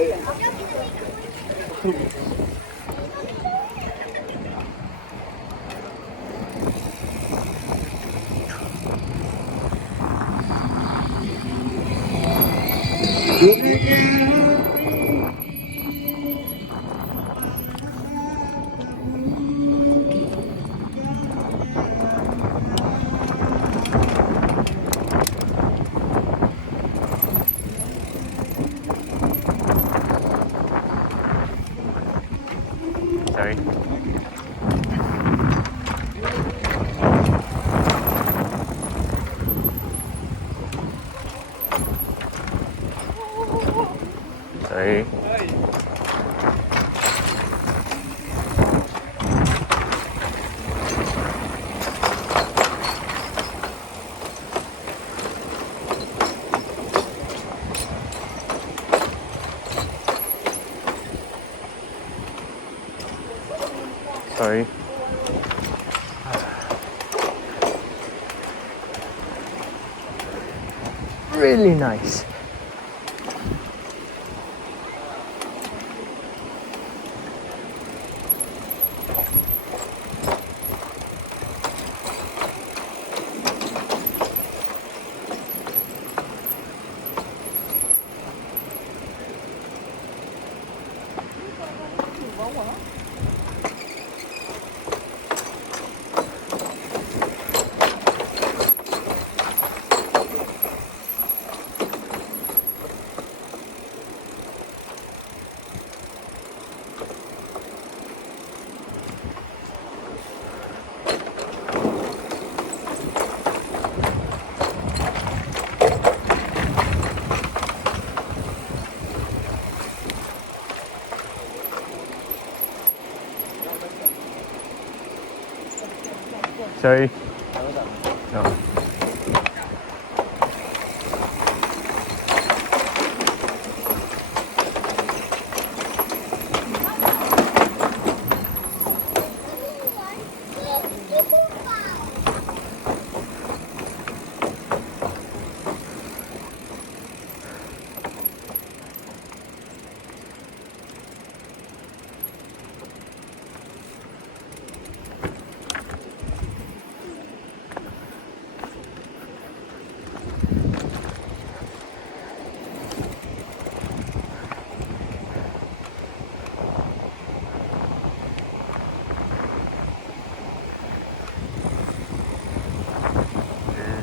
Sorry. Sorry. Sorry. Really nice. Sorry. No.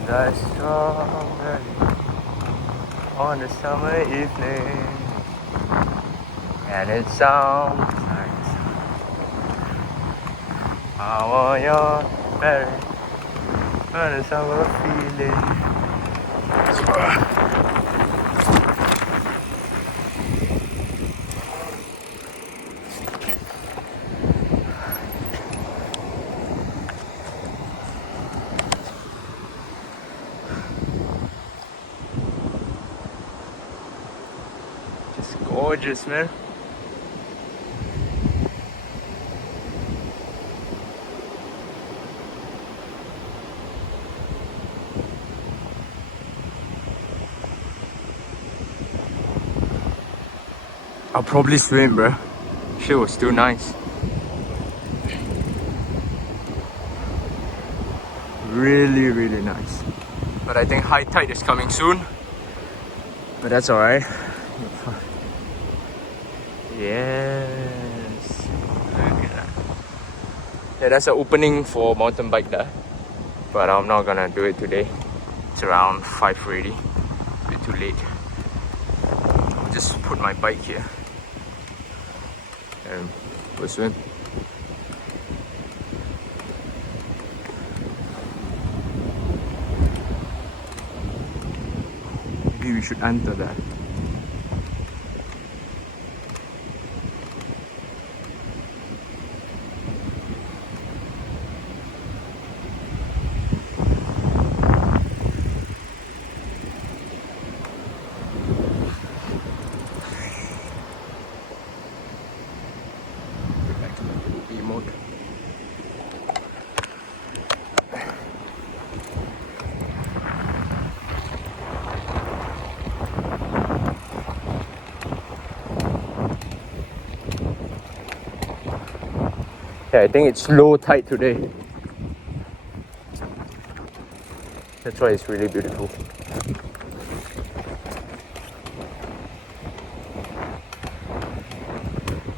The strawberry on a summer evening, and it sounds nice. I want your berry on a summer feeling. Just gorgeous, man. I'll probably swim, bro. Shit was too nice. Really, really nice. But I think high tide is coming soon. But that's alright. Yes. Look at that. Yeah, that's an opening for mountain bike there. But I'm not gonna do it today. It's around 5 already. It's a bit too late. I'll just put my bike here and go swim. Maybe we should enter that. Mode. Okay, I think it's low tide today. That's why it's really beautiful.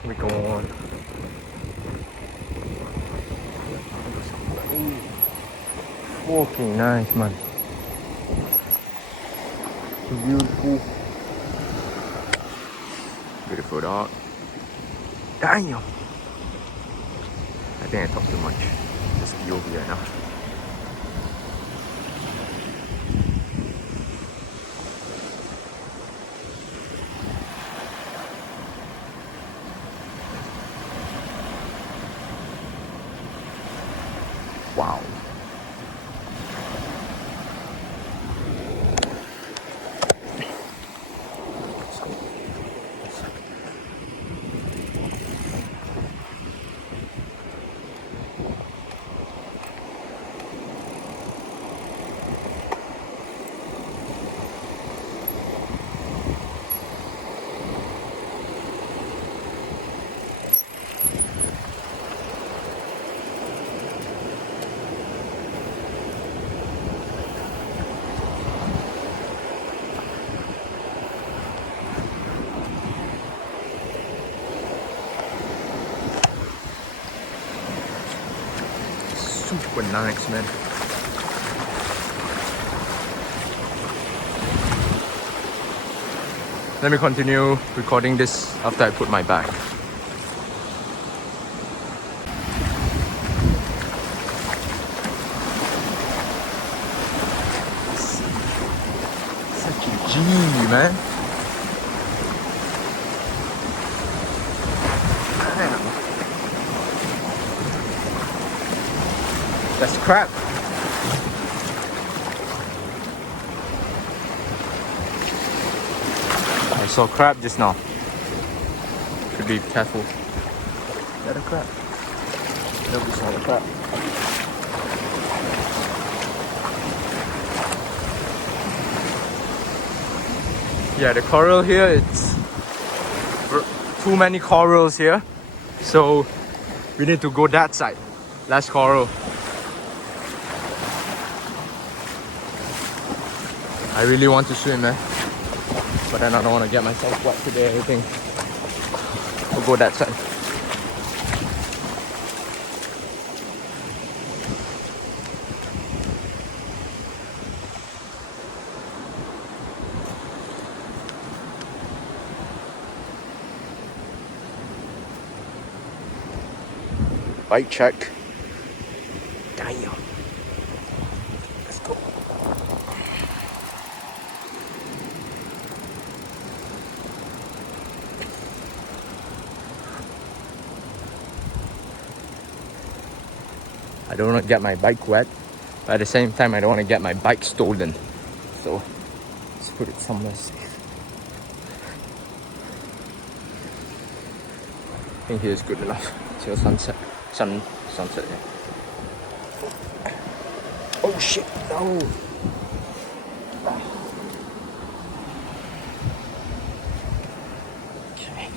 We go on. Fucking nice, man. Beautiful. Beautiful dog. Damn. I think I talk too much. Just POV right now. Wow. Super nice, man. Let me continue recording this after I put my bag. Such a G, man. Damn. That's crap. I saw crab just now. Should be careful. Is that a crab? Nope, it's not a crab. Yeah, the coral here, it's too many corals here. So we need to go that side. Last coral. I really want to swim, man. But then I don't want to get myself wet today, I think. We'll go that side. Bike check. Damn. Let's go. I don't want to get my bike wet, but at the same time I don't want to get my bike stolen. So let's put it somewhere safe. I think here is good enough. Till sunset. Sunset, yeah. Oh shit, no! Okay.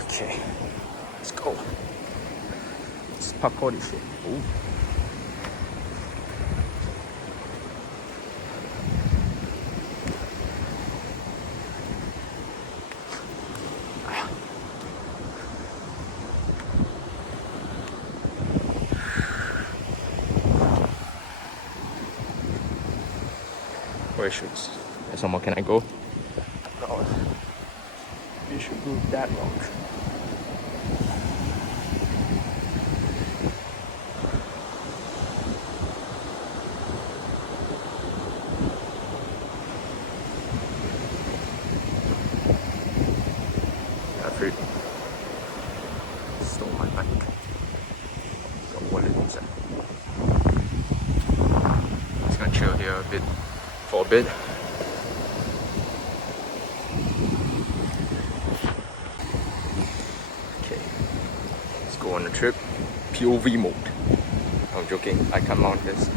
Okay, let's go. Let's parkour this shit. Ooh. Where should somewhere can I go? No. You should move that rock. Fruit. Stole my bike. Got wallet inside. Just gonna chill here a bit for a bit. Okay, let's go on a trip. POV mode. I'm joking, I can't mount this.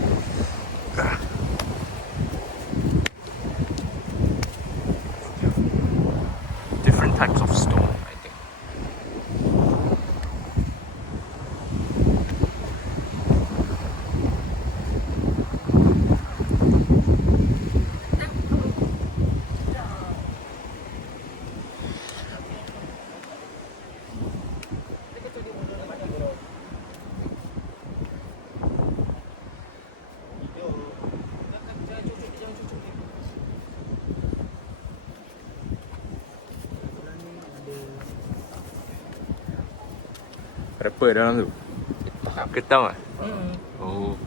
Ada apa dalam tu? Ketang ah? Oh.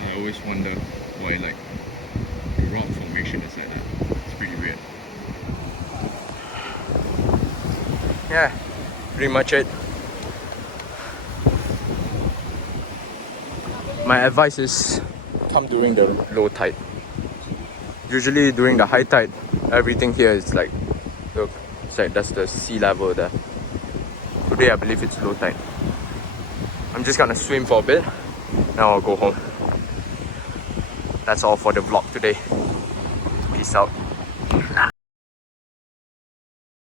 I always wonder why like the rock formation is like that. It's pretty weird. Yeah, pretty much it. My advice is come during the low tide. Usually during the high tide, everything here is like, look, it's like that's the sea level there. Today I believe it's low tide. I'm just gonna swim for a bit, now I'll go home. That's all for the vlog today. Peace out.